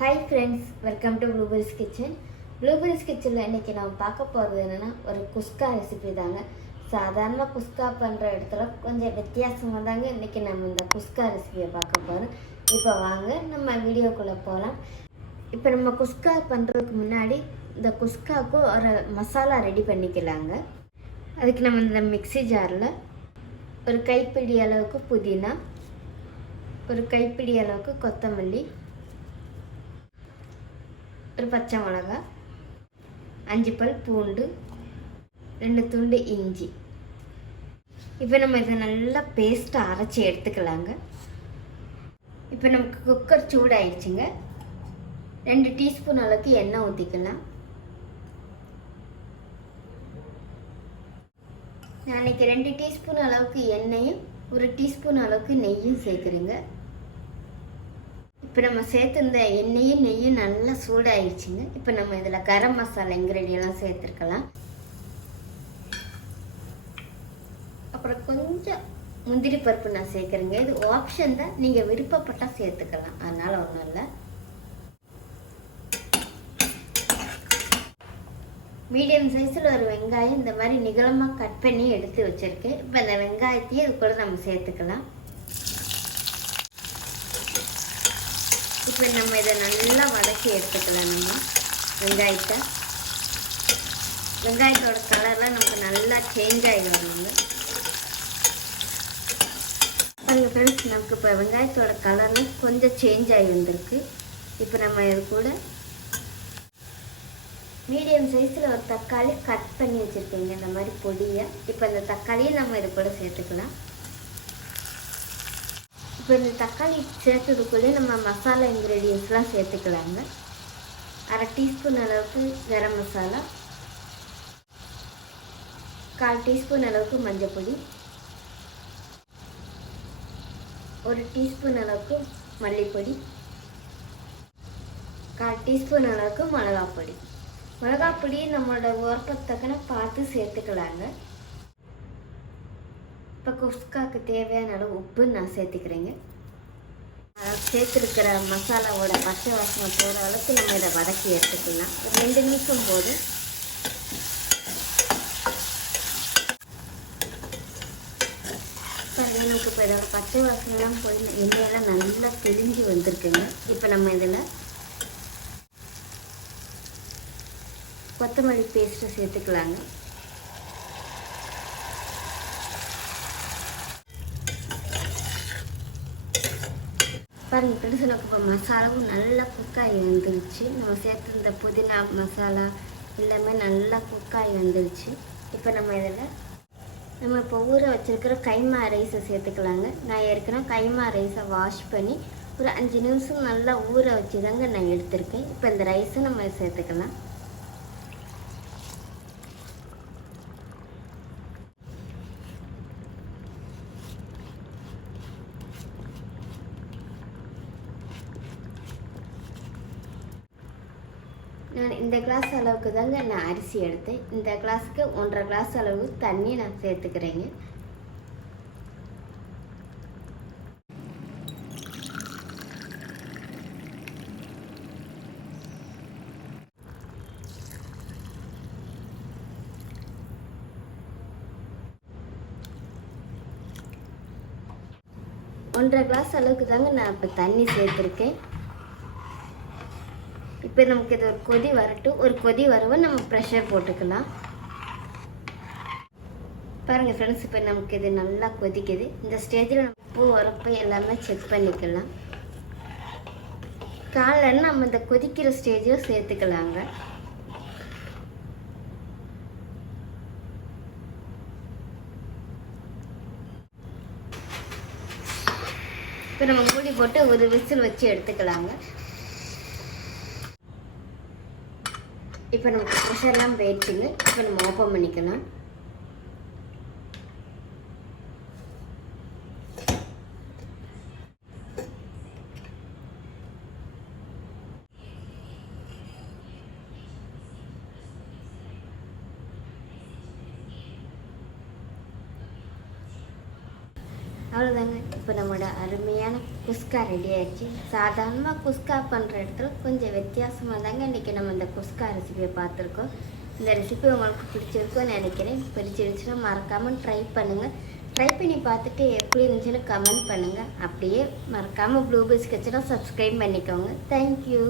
Hi friends, welcome to blueberries kitchen. Blueberries கிச்சனில் இன்றைக்கி நம்ம பார்க்க போகிறது என்னென்னா ஒரு குஸ்கா ரெசிபி தாங்க. சாதாரண குஸ்கா பண்ணுற இடத்துல கொஞ்சம் வித்தியாசமாக தாங்க இன்றைக்கி நம்ம இந்த குஸ்கா ரெசிபியை பார்க்க போகிறோம். இப்போ வாங்க நம்ம வீடியோக்குள்ளே போகலாம். இப்போ நம்ம குஸ்கா பண்ணுறதுக்கு முன்னாடி இந்த குஸ்காவுக்கு ஒரு மசாலா ரெடி பண்ணிக்கலாங்க. அதுக்கு நம்ம இந்த மிக்ஸி ஜாரில் ஒரு கைப்பிடி அளவுக்கு புதினா, ஒரு கைப்பிடி அளவுக்கு கொத்தமல்லி, ஒரு பச்சை மிளகாய், 5 பல் பூண்டு, 2 துண்டு இஞ்சி. இப்போ நம்ம இதை நல்லா பேஸ்ட்டாக அரைச்சி எடுத்துக்கலாங்க. இப்போ நமக்கு குக்கர் சூடாயிடுச்சுங்க. 2 டீஸ்பூன் அளவுக்கு எண்ணெய் ஊற்றிக்கலாம். நான் இன்றைக்கி 2 டீஸ்பூன் அளவுக்கு எண்ணெயும் 1 டீஸ்பூன் அளவுக்கு நெய்யும் சேர்க்குறேங்க. இப்போ நம்ம சேர்த்துருந்த எண்ணெயும் நெய்யும் நல்லா சூடாயிடுச்சுங்க. இப்போ நம்ம இதில் கரம் மசாலா இன்க்ரீடியெல்லாம் சேர்த்துருக்கலாம். அப்புறம் கொஞ்சம் முந்திரி பருப்பு நான் சேர்க்குறேங்க. இது ஆப்ஷன் தான், நீங்கள் விருப்பப்பட்டால் சேர்த்துக்கலாம், அதனால் ஒன்றும் இல்லை. மீடியம் சைஸில் ஒரு வெங்காயம் இந்த மாதிரி நிகழமாக கட் பண்ணி எடுத்து வச்சுருக்கேன். இப்போ இந்த வெங்காயத்தையும் இது கூட நம்ம சேர்த்துக்கலாம். இப்போ நம்ம இதை நல்லா வதக்கி எடுத்துக்கலாம். நம்ம வெங்காயத்தோட கலர்லாம் நமக்கு நல்லா சேஞ்ச் ஆகி வருங்க. பாருங்க ஃப்ரெண்ட்ஸ், நமக்கு இப்போ வெங்காயத்தோட கலர்லாம் கொஞ்சம் சேஞ்ச் ஆகி வந்திருக்கு. இப்போ நம்ம இது கூட மீடியம் சைஸில் ஒரு தக்காளி கட் பண்ணி வச்சுருக்கீங்க இந்த மாதிரி பொடியை. இப்போ இந்த தக்காளியை நம்ம இது கூட சேர்த்துக்கலாம். இப்போ இந்த தக்காளி சேர்த்ததுக்குள்ளே நம்ம மசாலா இன்க்ரீடியன்ஸ்லாம் சேர்த்துக்கலாங்க. 1/2 டீஸ்பூன் அளவுக்கு கரம் மசாலா, 1/4 டீஸ்பூன் அளவுக்கு மஞ்சள் பொடி, 1 டீஸ்பூன் அளவுக்கு மல்லிப்பொடி, 1/4 டீஸ்பூன் அளவுக்கு மிளகாப்பொடி. மிளகாப்பொடி நம்மளோட உரப்பத்தக்கன பார்த்து சேர்த்துக்கலாங்க. இப்போ குஸ்காவுக்கு தேவையான அளவு உப்பு நான் சேர்த்துக்கிறேங்க. சேர்த்துருக்கிற மசாலாவோட பச்சை வாசனை போகிற அளவுக்கு நம்ம இதை வதக்கி எடுத்துக்கலாம். ஒரு 2 நிமிஷம் போதும். நமக்கு இப்போ இதோட பச்சை வாசனைலாம் போய் எண்ணெயெல்லாம் நல்லா தெளிஞ்சு வந்திருக்குங்க. இப்போ நம்ம இதில் கொத்தமல்லி பேஸ்ட்டை சேர்த்துக்கலாங்க. பாருங்கள் ஃப்ரெண்ட்ஸ், எனக்கு இப்போ மசாலாவும் நல்லா குக்காகி வந்துருச்சு. நம்ம சேர்த்துருந்த புதினா மசாலா எல்லாமே நல்லா குக்காகி வந்துருச்சு. இப்போ நம்ம இதில் நம்ம இப்போ ஊற வச்சுருக்கிற கைமா ரைஸை சேர்த்துக்கலாங்க. நான் ஏற்கனவே கைமா ரைஸை வாஷ் பண்ணி ஒரு 5 நிமிஷம் நல்லா ஊற வச்சு தாங்க நான் எடுத்திருக்கேன். இப்போ இந்த ரைஸை நம்ம சேர்த்துக்கலாம். நான் இந்த கிளாஸ் அளவுக்கு தாங்க நான் அரிசி எடுத்தேன். இந்த கிளாஸுக்கு 1.5 கிளாஸ் அளவு தண்ணி நான் சேர்த்துக்கிறேங்க. ஒன்றரை கிளாஸ் அளவுக்கு தாங்க நான் இப்போ தண்ணி சேர்த்துருக்கேன். இப்போ நமக்கு இது ஒரு கொதி வரட்டும். ஒரு கொதி வரவும் நம்ம ப்ரெஷர் போட்டுக்கலாம். பாருங்கள் ஃப்ரெண்ட்ஸ், இப்போ நமக்கு இது நல்லா கொதிக்குது. இந்த ஸ்டேஜில் நம்ம உப்பு உரப்பு எல்லாமே செக் பண்ணிக்கலாம். காலையில் நம்ம இந்த கொதிக்கிற ஸ்டேஜில் சேர்த்துக்கலாங்க. இப்போ நம்ம மூடி போட்டு ஒரு விசில் வச்சு எடுத்துக்கலாங்க. இப்போ நமக்கு ப்ரெஷர்லாம் போயிடுச்சுங்க. இப்போ நம்ம ஓப்பன் பண்ணிக்கலாம். அவ்வளோதாங்க. இப்போ இப்போ நம்மளோட அருமையான குஸ்கா ரெடி ஆயிடுச்சு. சாதாரணமாக குஸ்கா பண்ணுற இடத்துல கொஞ்சம் வித்தியாசமாக தாங்க இன்றைக்கி நம்ம இந்த குஸ்கா ரெசிபியை பார்த்துருக்கோம். இந்த ரெசிபி உங்களுக்கு பிடிச்சிருக்கும்னு நினைக்கிறேன். பிடிச்சிருந்துச்சுன்னா மறக்காமல் ட்ரை பண்ணுங்கள். ட்ரை பண்ணி பார்த்துட்டு எப்படி இருந்துச்சுன்னு கமெண்ட் பண்ணுங்கள். அப்படியே மறக்காமல் ப்ளூபெர்ரி ஸ்கெட்சை சப்ஸ்கிரைப் பண்ணிக்கோங்க. தேங்க்யூ.